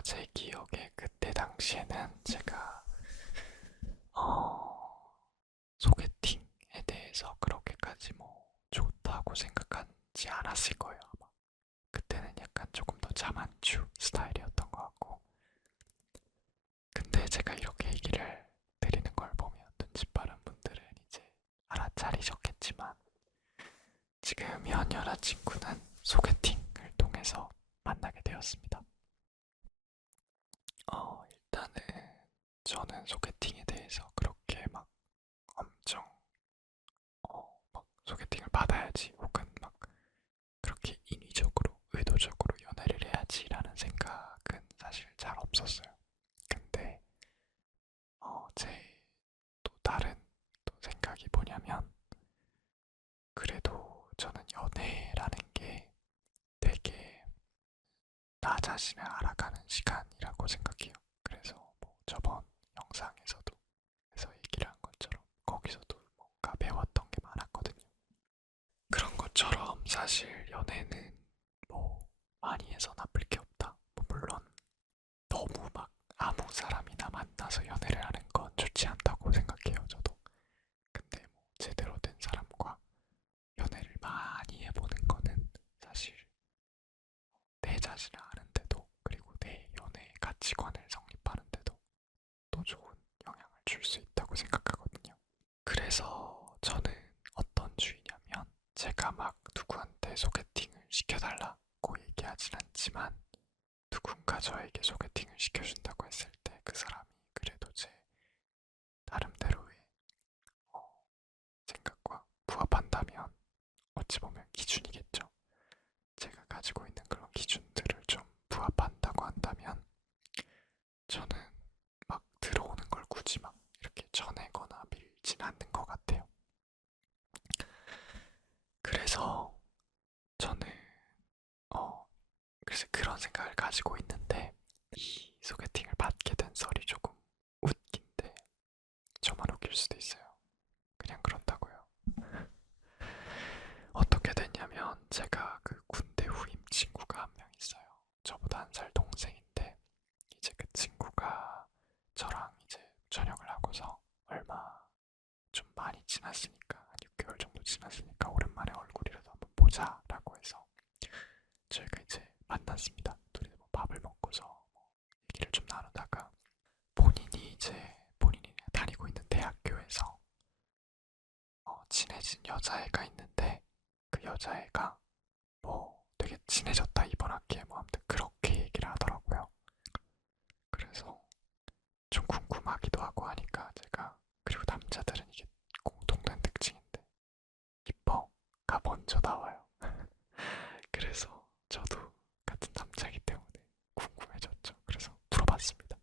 아마 제 기억에 그때 당시에는 제가 어, 소개팅에 대해서 그렇게까지 뭐 좋다고 생각하지 않았을 거예요, 아마. 그때는 약간 조금 더 자만추 스타일이었던 것 같고. 근데 제가 이렇게 얘기를 드리는 걸 보면 눈치 빠른 분들은 이제 알아차리셨겠지만 지금 현 여자친구는 소개팅을 통해서 만나게 되었습니다. 일단은 저는 소개팅에 대해서 그렇게 막 엄청 막 소개팅을 받아야지 혹은 막 그렇게 인위적으로 의도적으로 연애를 해야지라는 생각은 사실 잘 없었어요. 근데 제 또 다른 또 생각이 뭐냐면 그래도 저는 연애라는 게 되게 나 자신을 알아가는 시간이라고 생각해요. 그래서 뭐 저번 영상에서도 해서 얘기를 한 것처럼 거기서도 뭔가 배웠던 게 많았거든요. 그런 것처럼 사실 연애는 뭐 많이 해서 나쁠 게 없다. 뭐 물론 너무 막 아무 사람이나 만나서 연애를 하는 건 좋지 않다고 생각해요, 저도. 근데 뭐 제대로 된 사람과 연애를 많이 해보는 거는 사실 내 자신을 아는데도 그리고 내 연애 가치관을 성립하는데도 또 좋은 영향을 줄 수 있다고 생각하거든요. 그래서 저는 어떤 주의냐면 제가 막 누구한테 소개팅을 시켜달라고 얘기하진 않지만 누군가 저에게 소개팅을 시켜준다고 했을 때 그 사람이 그래도 제 나름대로의 어, 생각과 부합한다면 어찌 보면 기준이겠죠. 제가 가지고 있는 그런 기준들을 좀 부합한다고 한다면 저는 막 들어오는 걸 굳이 막 이렇게 전해거나 밀진 않는 것 같아요. 그래서 저는 그래서 그런 생각을 가지고 있는데 이 소개팅을 받게 된 썰이 조금 웃긴데 저만 웃길 수도 있어요. 그냥 그렇다고요. 어떻게 됐냐면 제가 그 군대 후임 친구가 한 명 있어요. 저보다 한 살 동생인데 이제 그 친구가 저랑 이제 전역을 하고서 얼마 좀 많이 지났으니까 한 6개월 정도 지났으니까 오랜만에 얼굴이라도 한번 보자라고 해서 저희가 이제 만났습니다. 둘이 뭐 밥을 먹고서 뭐 얘기를 좀 나누다가 본인이 다니고 있는 대학교에서 친해진 여자애가 있는데 그 여자애가 뭐 되게 친해졌다 이번 학기에 뭐 아무튼 그렇게 얘기를 하더라고요. 그래서 좀 궁금하기도 하고 하니까 제가 그리고 남자들은 이게 공통된 특징인데 이뻐가 먼저 나와요. 그래서 저도 같은 남자이기 때문에 궁금해졌죠. 그래서 물어봤습니다.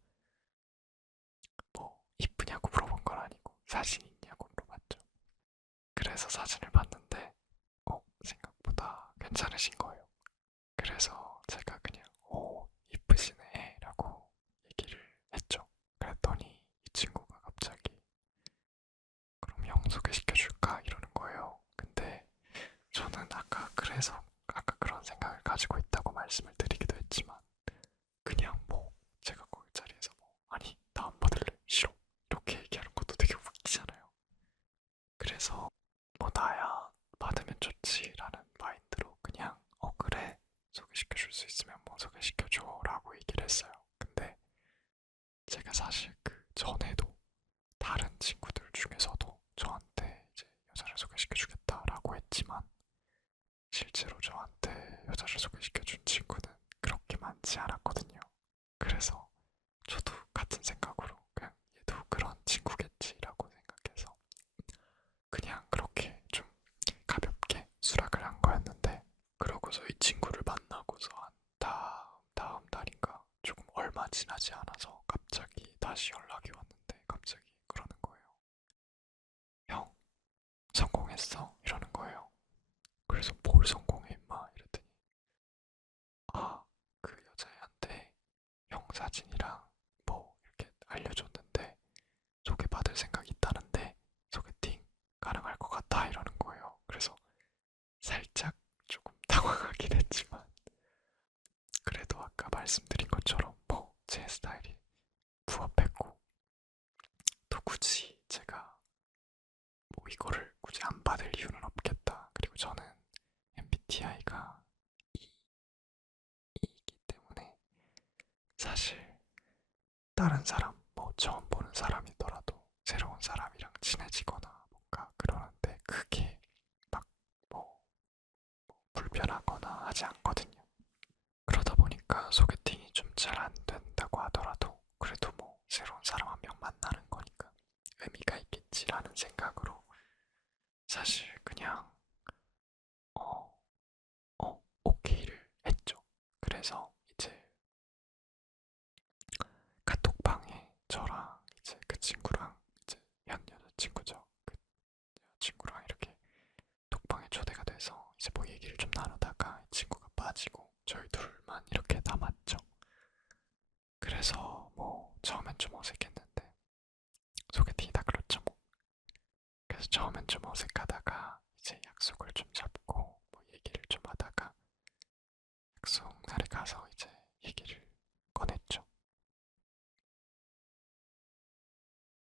뭐 이쁘냐고 물어본 건 아니고 사진 있냐고 물어봤죠. 그래서 사진을 봤는데 생각보다 괜찮으신 거예요. 그래서 제가 그냥 이쁘시네 라고 얘기를 했죠. 그랬더니 이 친구가 갑자기 그럼 형 소개시켜줄까 이러는 거예요. 근데 저는 아까 그런 생각을 가지고 있다고 말씀을 드리기도 했지만 그냥 뭐 제가 거기 자리에서 뭐 아니 나 안 받을래 싫어 이렇게 얘기하는 것도 되게 웃기잖아요. 그래서 뭐 나야 받으면 좋지라는 마인드로 그냥 그래 소개시켜줄 수 있으면 뭐 소개시켜줘 라고 얘기를 했어요. 근데 제가 사실 그 전에도 다른 친구들 중에서도 저한테 이제 여자를 소개시켜주겠다라고 했지만 실제로 저한테 여자를 소개시켜준 친구는 그렇게 많지 않았거든요. 그래서 저도 같은 생각으로 그냥 얘도 그런 친구겠지라고 생각해서 그냥 그렇게 좀 가볍게 수락을 한 거였는데 그러고서 이 친구를 만나고서 한 다음 달인가 조금 얼마 지나지 않아서 갑자기 다시 연락이 왔는데 갑자기 그러는 거예요. 형, 성공했어? 이러는 거예요. 그래서 뭘 성공해 임마 이랬더니 그 여자애한테 형 사진이랑 뭐 이렇게 알려줬는데 소개받을 생각 있다는데 소개팅 가능할 것 같다 이러는 거예요. 그래서 살짝 조금 당황하긴 했지만 그래도 아까 말씀드린 것처럼 뭐 사실 다른 사람, 뭐 처음 보는 사람이더라도 새로운 사람이랑 친해지거나 뭔가 그러는데 그게 막 뭐 불편하거나 하지 않거든요. 그러다 보니까 소개팅이 좀 잘 안 된다고 하더라도 그래도 뭐 새로운 사람 한 명 만나는 거니까 의미가 있겠지라는 생각으로 사실 그냥 어, 오케이를 했죠. 그래서 이제 카톡방에 저랑 이제 그 친구랑 이제 현 여자친구죠. 그 여자친구랑 이렇게 톡방에 초대가 돼서 이제 뭐 얘기를 좀 나누다가 이 친구가 빠지고 저희 둘만 이렇게 남았죠. 그래서 뭐 처음엔 좀 어색했는데 소개팅이 다 그렇죠 뭐. 그래서 처음엔 좀 어색하다가 이제 약속을 좀 잡고